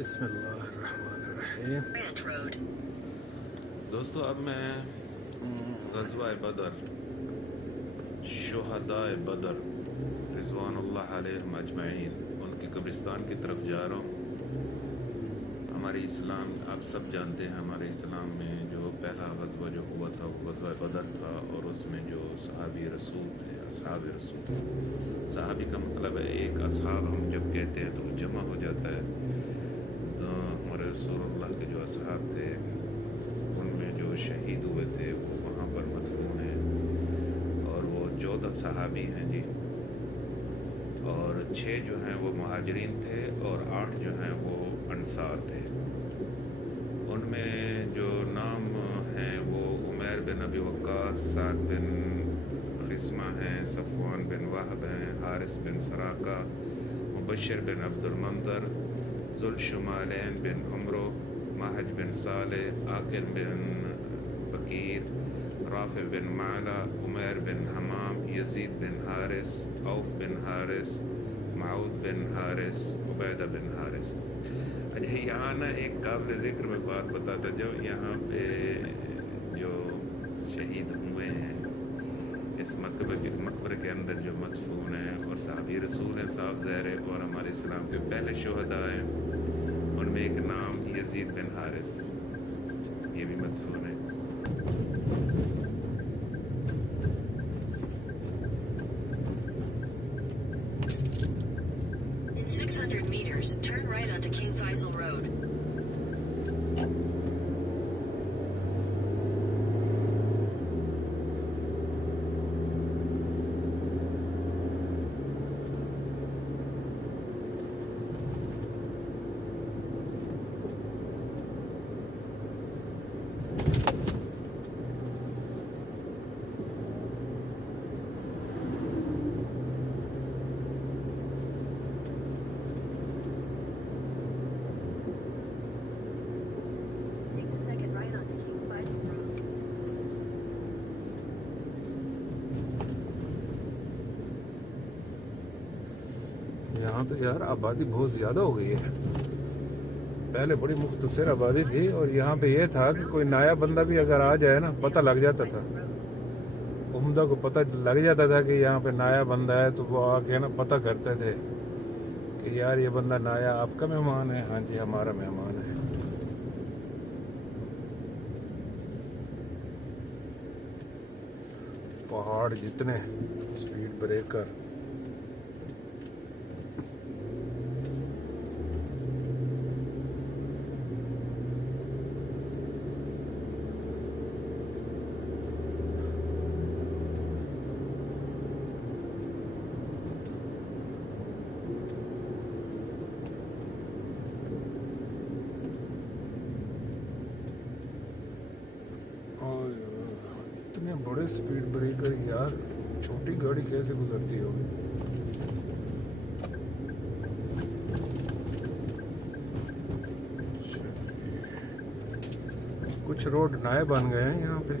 बिस्मिल्लाहिर्रहमानिर्रहीम। दोस्तों, अब मैं ग़ज़वा बदर, शुहदाए बदर रिज़वानुल्लाह अलैहिम अजमईन, उनके कब्रिस्तान की तरफ जा रहा हूँ। हमारे इस्लाम, आप सब जानते हैं, हमारे इस्लाम में जो पहला ग़ज़वा जो हुआ था वो ग़ज़वा बदर था, और उसमें जो सहाबी रसूल थे, असहाब रसूल, सहाबी का मतलब है एक, असहाब हम जब कहते हैं तो वो जमा हो जाता है। तो हमारे रसूलुल्लाह के जो असहाब थे उनमें जो शहीद हुए थे वो वहाँ पर मदफून हैं, और वो 14 सहाबी हैं जी, और 6 जो हैं वो मुहाजिरीन थे, और 8 जो हैं वो अंसार थे। उनमें जो नाम हैं वो उमैर बिन अबी वक्कास, साद बिन खिस्मा हैं, सफ़वान बिन वाहब हैं, हारिस बिन सराका, मुबश्शिर बिन अब्दुल मंदर, ज़ुल्शुमालैन बिन उमरो, माहज बिन साले, आकिल बिन बकीर, राफ़ि बिन माला, उमैर बिन हमाम, यज़ीद बिन हारिस, औफ बिन हारिस, माऊद बिन हारिस, उबैदा बिन हारिस। अच्छा, यहाँ ना एक काबिल ज़िक्र में बात बताता जाऊँ, यहाँ पे जो शहीद हुए हैं इस मकबरे के अंदर जो मदफून हैं, और सहाबी रसूल हैं, साफ ज़ाहिर है, और हमारे इस्लाम के पहले शुहदा हैं, उनमें एक नाम यज़ीद बिन हारिस, ये भी मदफून है। In 600 meters, turn right onto King Faisal Road. Take the second right onto King Faisal Road. यहाँ तो यार आबादी बहुत ज़्यादा हो गई है। पहले बड़ी मुख्तसर आबादी थी, और यहाँ पे ये था कि कोई नया बंदा भी अगर आ जाए ना, पता लग जाता था, उम्दा को पता लग जाता था कि यहाँ पे नया बंदा है, तो वो आके ना पता करते थे कि यार ये बंदा नया, आपका मेहमान है? हाँ जी, हमारा मेहमान है। पहाड़ जितने, स्पीड ब्रेकर, और इतने बड़े स्पीड ब्रेकर यार, छोटी गाड़ी कैसे गुजरती होगी? कुछ रोड नए बन गए हैं यहाँ पे।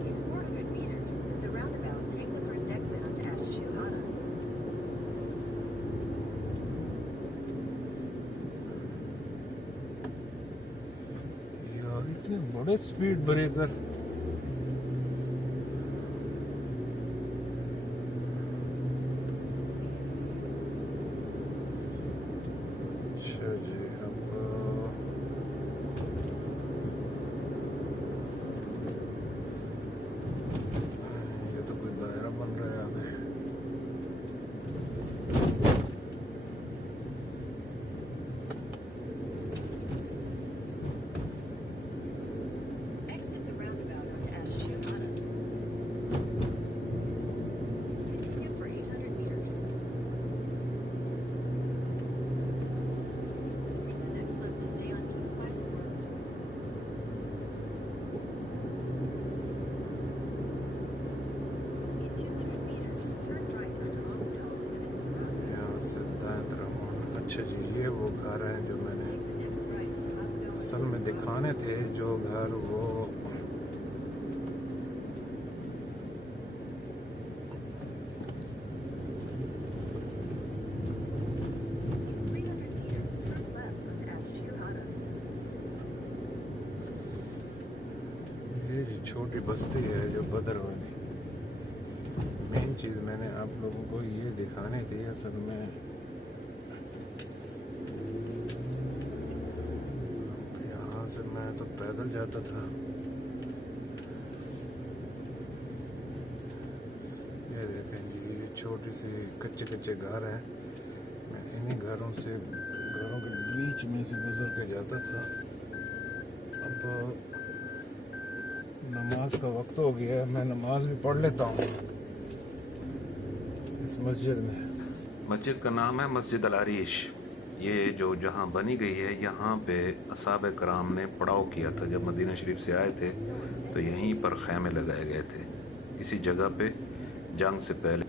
In 400 meters, the roundabout, take the first exit onto Ash Shuhada. यार इतने बड़े स्पीड ब्रेकर, अच्छा जी, ये वो घर हैं जो मैंने असल में दिखाने थे, जो घर वो ये जो छोटी बस्ती है जो बदर वाली, मेन चीज़ मैंने आप लोगों को ये दिखानी थी असल में। यहाँ से मैं तो पैदल जाता था। ये देखें जी, ये छोटी सी कच्चे कच्चे घर हैं। मैं इन्हीं घरों के बीच में से गुजर के जाता था। अब नमाज का वक्त हो गया है, मैं नमाज भी पढ़ लेता हूँ इस मस्जिद में। मस्जिद का नाम है मस्जिद अल अरीश। ये जो जहाँ बनी गई है, यहाँ पे असहाबे कराम ने पड़ाव किया था। जब मदीना शरीफ से आए थे तो यहीं पर खैमे लगाए गए थे, इसी जगह पे जंग से पहले।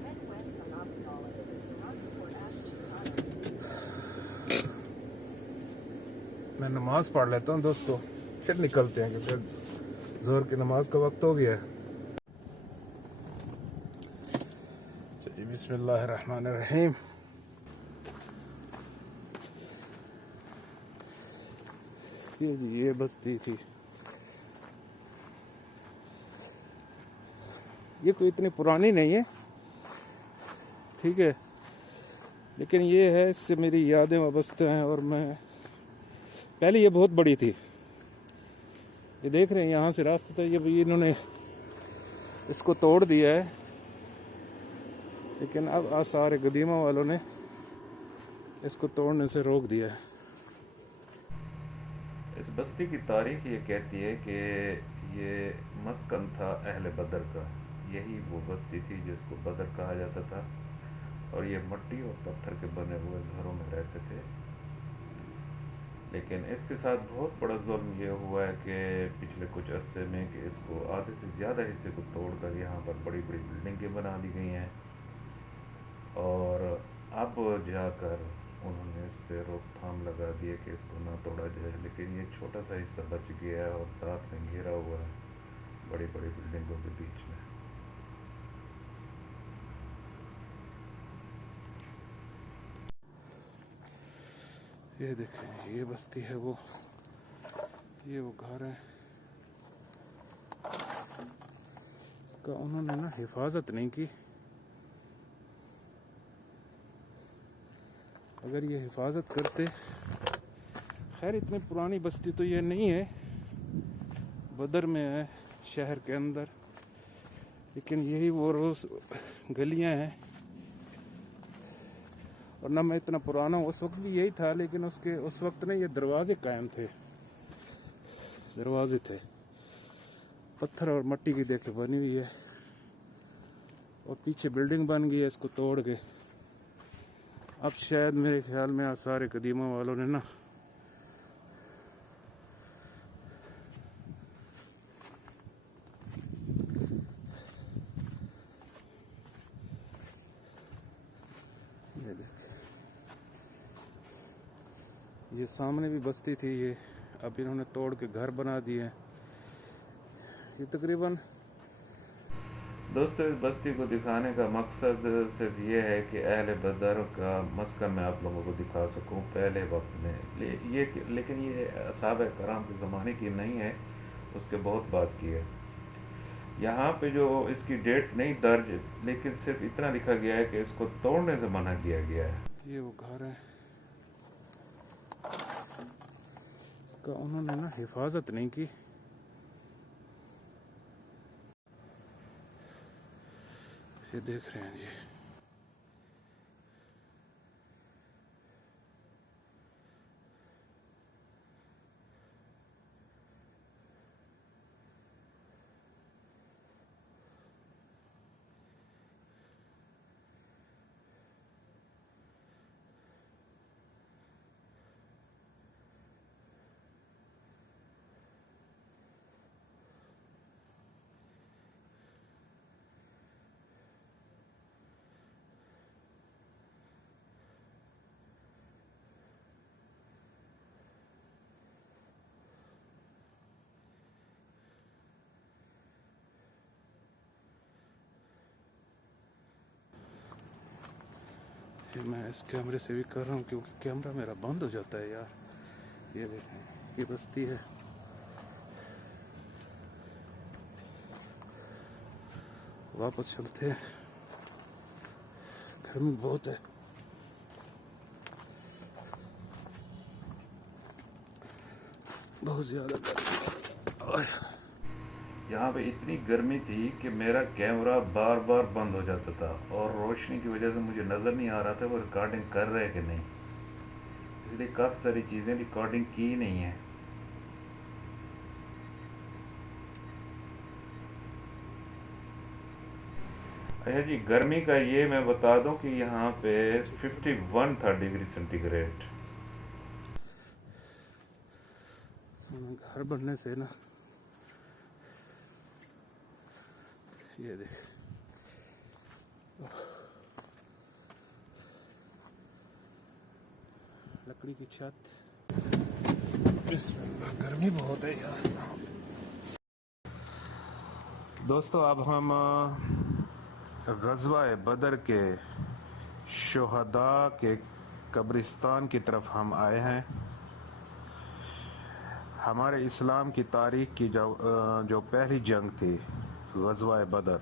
Head west on Abdallah and then surrounded toward Ash Shurana. मैं नमाज पढ़ लेता हूँ दोस्तों, फिर निकलते हैं क्योंकि जोहर की नमाज का वक्त हो गया है। चलिए, बिस्मिल्लाहिर्रहमानिर्रहीम। ये बस्ती थी। ये कोई इतनी पुरानी नहीं है, ठीक है, लेकिन ये है, इससे मेरी यादें वाबस्ते हैं। और मैं पहले ये बहुत बड़ी थी। ये देख रहे हैं यहाँ से रास्ता था, ये भी इन्होंने इसको तोड़ दिया है, लेकिन अब आसार कदीमा वालों ने इसको तोड़ने से रोक दिया है। इस बस्ती की तारीख ये कहती है कि ये मस्कन था अहले बदर का। यही वो बस्ती थी जिसको बदर कहा जाता था, और ये मिट्टी और पत्थर के बने हुए घरों में रहते थे। लेकिन इसके साथ बहुत बड़ा जुल्म ये हुआ है कि पिछले कुछ अरसे में कि इसको आधे से ज़्यादा हिस्से को तोड़कर यहाँ पर बड़ी बड़ी बिल्डिंगें बना दी गई हैं, और अब जाकर उन्होंने इस पर रोकथाम लगा दी है कि इसको ना तोड़ा जाए। लेकिन ये छोटा सा हिस्सा बच गया है और साथ में घिरा हुआ है बड़ी बड़ी बिल्डिंगों के बीच में। ये देखें, ये बस्ती है वो, ये वो घर है। इसका उन्होंने ना हिफाजत नहीं की। अगर ये हिफाजत करते, खैर इतनी पुरानी बस्ती तो ये नहीं है, बदर में है शहर के अंदर, लेकिन यही वो रोज गलियां हैं। और ना मैं इतना पुराना हूँ, उस वक्त भी यही था, लेकिन उस वक्त ना ये दरवाजे कायम थे, दरवाजे थे पत्थर और मिट्टी की देखे बनी हुई है, और पीछे बिल्डिंग बन गई है इसको तोड़ के। अब शायद मेरे ख्याल में आसार कदीमा वालों ने ना ये सामने भी बस्ती थी, ये अब इन्होंने तोड़ के घर बना दिए हैं। ये तकरीबन दोस्तों, इस बस्ती को दिखाने का मकसद सिर्फ ये है कि अहले बदर का मस्कन मैं आप लोगों को दिखा सकूं पहले वक्त में। लेकिन ये असहाबे कराम के ज़माने की नहीं है, उसके बहुत बाद की है। यहाँ पे जो इसकी डेट नहीं दर्ज, लेकिन सिर्फ इतना लिखा गया है कि इसको तोड़ने से मना किया गया है। ये वो घर है, इसका उन्होंने ना हिफाजत नहीं की। ये देख रहे हैं जी, ये मैं इस कैमरे से भी कर रहा हूँ क्योंकि कैमरा मेरा बंद हो जाता है यार। ये देखें, ये बस्ती है। वापस चलते हैं, गर्मी बहुत है। बहुत ज़्यादा गर्मी। यहाँ पे इतनी गर्मी थी कि मेरा कैमरा बार बार बंद हो जाता था और रोशनी की वजह से मुझे नज़र नहीं आ रहा था वो रिकॉर्डिंग कर रहे कि नहीं, इसलिए काफ़ी सारी चीज़ें रिकॉर्डिंग की नहीं है। अच्छा जी, गर्मी का ये मैं बता दूं कि यहाँ पे 51 था डिग्री सेंटीग्रेड। घर बनने से ना, ये देख, लकड़ी की छत। बिस्मिल्लाह, गर्मी बहुत है यार। दोस्तों, अब हम ग़ज़वा बदर के शुहदा के कब्रिस्तान की तरफ हम आए हैं। हमारे इस्लाम की तारीख़ की जो पहली जंग थी, ग़ज़वा बदर,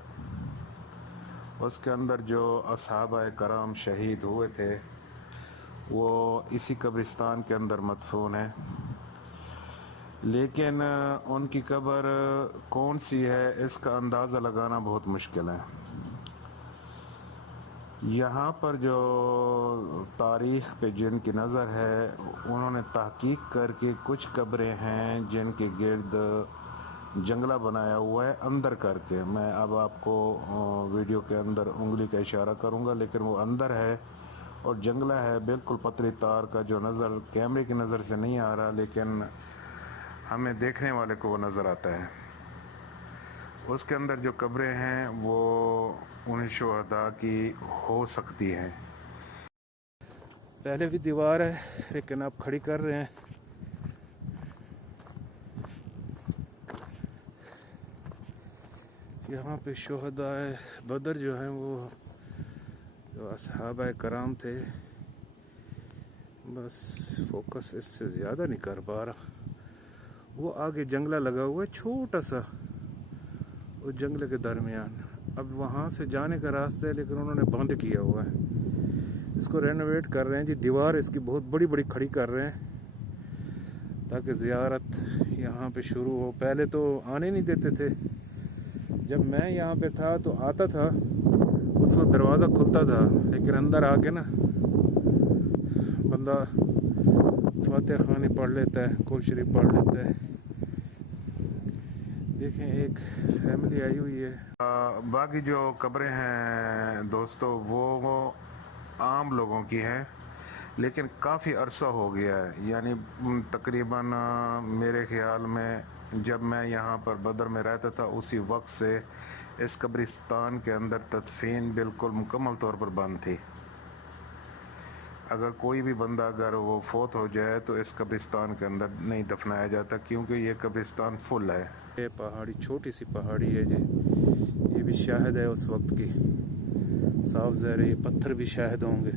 उसके अंदर जो असहाबाए कराम शहीद हुए थे वो इसी कब्रिस्तान के अंदर मदफून है। लेकिन उनकी कब्र कौन सी है इसका अंदाज़ा लगाना बहुत मुश्किल है। यहाँ पर जो तारीख़ पे जिनकी नज़र है, उन्होंने तहकीक करके कुछ कब्रें हैं जिनके गिर्द जंगला बनाया हुआ है अंदर करके। मैं अब आपको वीडियो के अंदर उंगली का इशारा करूँगा, लेकिन वो अंदर है और जंगला है बिल्कुल पतली तार का, जो नज़र कैमरे की नज़र से नहीं आ रहा, लेकिन हमें देखने वाले को वो नज़र आता है। उसके अंदर जो कब्रें हैं वो उन्हीं शुहदा की हो सकती हैं। पहले भी दीवार है लेकिन आप खड़ी कर रहे हैं। यहाँ पे शुहदाए बदर जो हैं वो जो असहाबाए कराम थे, बस फोकस इससे ज़्यादा नहीं कर पा रहा। वो आगे जंगला लगा हुआ है छोटा सा, उस जंगले के दरमियान। अब वहाँ से जाने का रास्ता है लेकिन उन्होंने बंद किया हुआ है। इसको रेनोवेट कर रहे हैं जी, दीवार इसकी बहुत बड़ी बड़ी खड़ी कर रहे हैं ताकि ज़ियारत यहाँ पे शुरू हो। पहले तो आने नहीं देते थे, जब मैं यहाँ पे था तो आता था, उस वक्त दरवाज़ा खुलता था, लेकिन अंदर आके ना बंदा फातिहा खानी पढ़ लेता है, कुल शरीफ पढ़ लेता है। देखें, एक फैमिली आई हुई है। बाकी जो कब्रें हैं दोस्तों वो आम लोगों की हैं, लेकिन काफ़ी अरसा हो गया है, यानी तकरीबन मेरे ख्याल में जब मैं यहाँ पर बदर में रहता था उसी वक्त से इस कब्रिस्तान के अंदर तदफीन बिल्कुल मुकम्मल तौर पर बंद थी। अगर कोई भी बंदा अगर वो फोत हो जाए तो इस कब्रिस्तान के अंदर नहीं दफनाया जाता, क्योंकि ये कब्रिस्तान फुल है। ये पहाड़ी, छोटी सी पहाड़ी है जी, ये भी शाहिद है उस वक्त की। साफ ज़ाहिर है ये पत्थर भी शाहिद होंगे।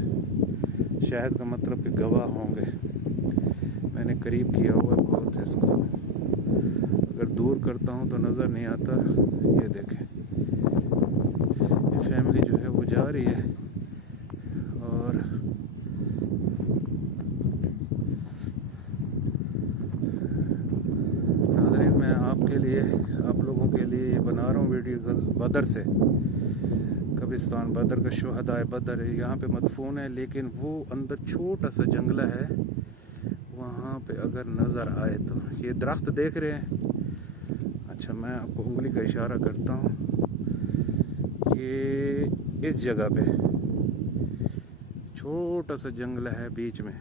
शाहिद का मतलब कि गवाह होंगे। मैंने करीब किया हुआ बहुत है इसको, अगर दूर करता हूँ तो नज़र नहीं आता। ये देखें, ये फैमिली जो है वो जा रही है और नाज़रीन, मैं आपके लिए, आप लोगों के लिए ये बना रहा हूँ वीडियो बदर से। कब्रिस्तान बदर का शुहदाए बदर है, यहाँ पे मदफून है, लेकिन वो अंदर छोटा सा जंगला है, वहाँ पे अगर नज़र आए तो ये दरख्त देख रहे हैं। अच्छा, मैं आपको उंगली का इशारा करता हूँ, ये इस जगह पे छोटा सा जंगला है बीच में,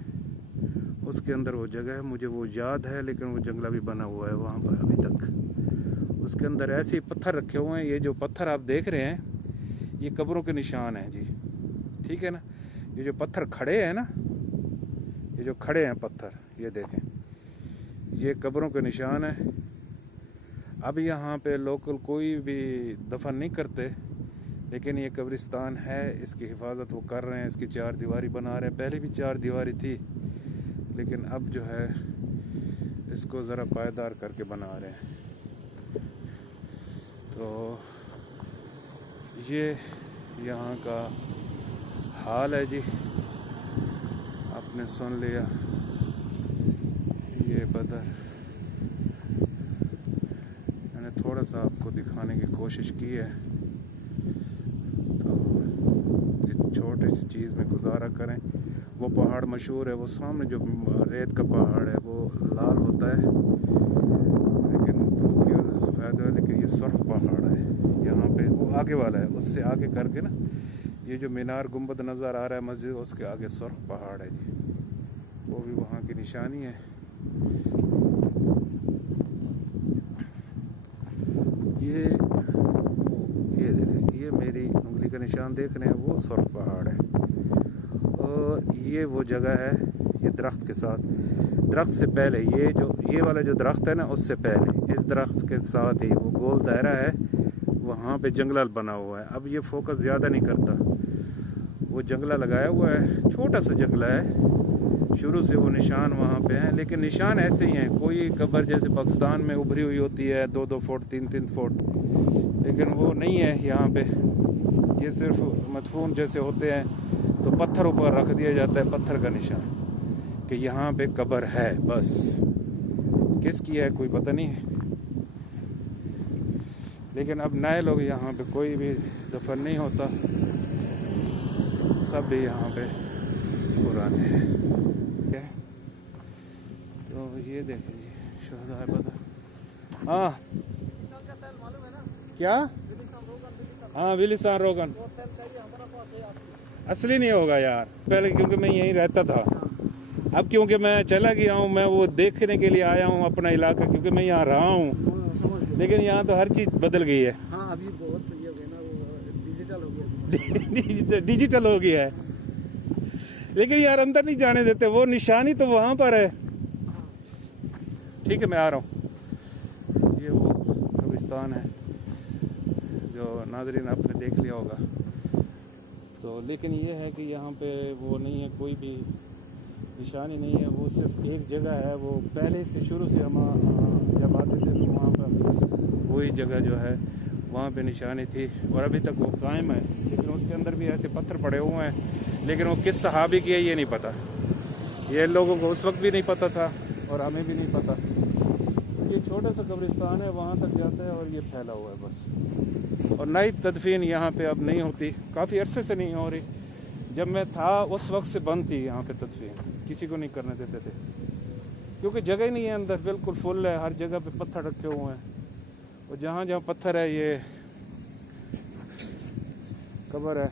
उसके अंदर वो जगह है, मुझे वो याद है, लेकिन वो जंगला भी बना हुआ है वहाँ पर अभी तक। उसके अंदर ऐसे ही पत्थर रखे हुए हैं। ये जो पत्थर आप देख रहे हैं ये कब्रों के निशान हैं जी, ठीक है ना। ये जो पत्थर खड़े हैं ना, ये जो खड़े हैं पत्थर, ये देखें, ये कब्रों के निशान हैं। अब यहाँ पे लोकल कोई भी दफन नहीं करते, लेकिन ये कब्रिस्तान है, इसकी हिफाजत वो कर रहे हैं, इसकी चार दीवारी बना रहे हैं। पहले भी चार दीवारी थी, लेकिन अब जो है इसको ज़रा पायदार करके बना रहे हैं। तो ये यहाँ का हाल है जी, आपने सुन लिया। ये बदर मैंने थोड़ा सा आपको दिखाने की कोशिश की है। तो इस छोटे सी चीज़ में गुजारा करें। वो पहाड़ मशहूर है, वो सामने जो रेत का पहाड़ है वो लाल होता है, लेकिन धूप की वजह से सफ़ेद है। लेकिन ये सुर्ख पहाड़ है यहाँ पे, वो आगे वाला है, उससे आगे करके ना ये जो मीनार गुंबद नज़र आ रहा है मस्जिद, उसके आगे सुर्ख पहाड़ है जी, वो भी वहाँ की निशानी है। ये देखें, ये मेरी उंगली का निशान देख रहे हैं, वो सुर्ख पहाड़ है। और ये वो जगह है, ये दरख्त के साथ, दरख्त से पहले ये वाला जो दरख्त है ना, उससे पहले इस दरख्त के साथ ही वो गोल दायरा है, वहाँ पे जंगला बना हुआ है। अब ये फोकस ज़्यादा नहीं करता, वो जंगला लगाया हुआ है, छोटा सा जंगला है, शुरू से वो निशान वहाँ पे हैं। लेकिन निशान ऐसे ही हैं, कोई कब्र जैसे पाकिस्तान में उभरी हुई होती है 2-2 फुट 3-3 फुट, लेकिन वो नहीं है यहाँ पे। ये सिर्फ मदफून जैसे होते हैं तो पत्थर ऊपर रख दिया जाता है, पत्थर का निशान कि यहाँ पे कब्र है, बस किसकी है कोई पता नहीं है। लेकिन अब नए लोग यहाँ पे कोई भी दफन नहीं होता, सब भी यहाँ पे पुराने हैं। क्या तो ये देखें जी, शहदाए बदर। हाँ क्या, हाँ विलिसान रोगन असली नहीं होगा यार, पहले क्योंकि मैं यहीं रहता था, अब क्योंकि मैं चला गया हूँ, मैं वो देखने के लिए आया हूँ अपना इलाका, क्योंकि मैं यहाँ रहा हूँ। लेकिन यहाँ तो हर चीज़ बदल गई है। हाँ, अभी बहुत ये हो गया ना, वो डिजिटल हो गया। डिजिटल हो गया है, लेकिन यार अंदर नहीं जाने देते, वो निशानी तो वहाँ पर है। ठीक है, मैं आ रहा हूँ। ये वो कब्रिस्तान है जो नाज़रीन आपने देख लिया होगा। तो लेकिन ये है कि यहाँ पे वो नहीं है, कोई भी निशानी नहीं है, वो सिर्फ एक जगह है, वो पहले से शुरू से हम जब आते थे तो वहाँ पर वही जगह जो है वहाँ पे निशानी थी, और अभी तक वो कायम है। लेकिन उसके अंदर भी ऐसे पत्थर पड़े हुए हैं, लेकिन वो किस सहाबी की है ये नहीं पता। ये लोगों को उस वक्त भी नहीं पता था और हमें भी नहीं पता। ये छोटा सा कब्रिस्तान है, वहाँ तक जाता है और ये फैला हुआ है बस। और नई तदफीन यहाँ पे अब नहीं होती, काफ़ी अरसे से नहीं हो रही। जब मैं था उस वक्त से बंद थी यहाँ पे तदफीन, किसी को नहीं करने देते थे, क्योंकि जगह ही नहीं है अंदर, बिल्कुल फुल है, हर जगह पे पत्थर रखे हुए हैं। और जहाँ जहाँ पत्थर है ये कब्र है।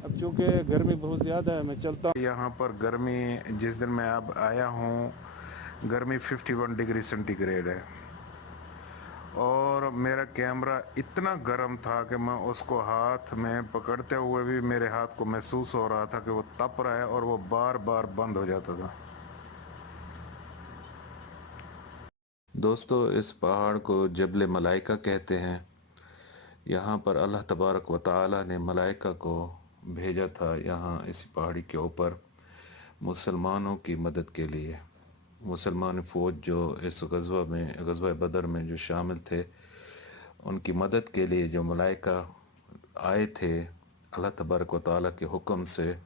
अब चूँकि गर्मी बहुत ज़्यादा है, मैं चलता हूँ। यहाँ पर गर्मी, जिस दिन मैं अब आया हूँ, गर्मी 51 डिग्री सेंटीग्रेड है, और मेरा कैमरा इतना गर्म था कि मैं उसको हाथ में पकड़ते हुए भी मेरे हाथ को महसूस हो रहा था कि वो तप रहा है, और वो बार बार बंद हो जाता था। दोस्तों, इस पहाड़ को जबल मलाइका कहते हैं। यहाँ पर अल्लाह तबारक व तआला ने मलाइका को भेजा था यहाँ इस पहाड़ी के ऊपर मुसलमानों की मदद के लिए। मुसलमान फ़ौज जो इस ग़ज़वा बदर में जो शामिल थे, उनकी मदद के लिए जो मलाइका आए थे अल्लाह तबारक व तआला के हुक्म से,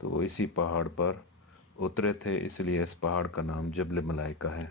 तो वो इसी पहाड़ पर उतरे थे, इसलिए इस पहाड़ का नाम जबल मलाइका है।